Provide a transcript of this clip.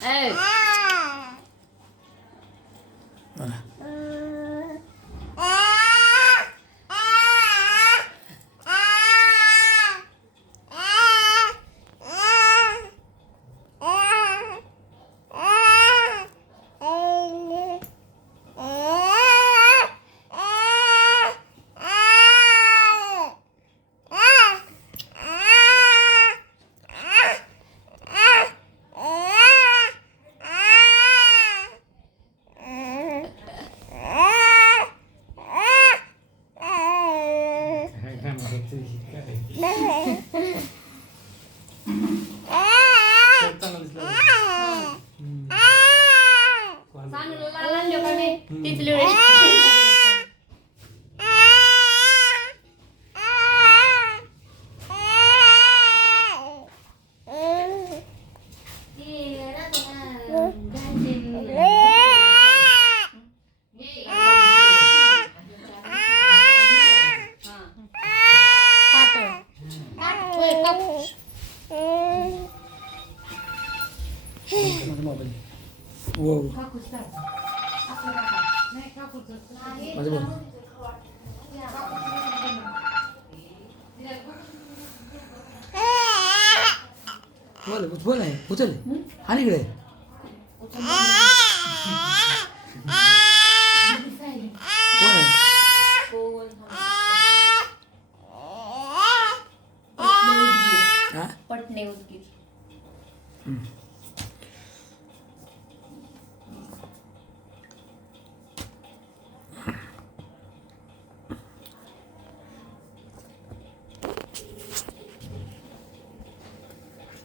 ए, मला सांगून लागलं का मी तिथली वेळ माझा मोबाईल वो माझा मोबाईल बोल बोल आहे उचल आणि इकडे कोण आहे हा पटणे उदगीर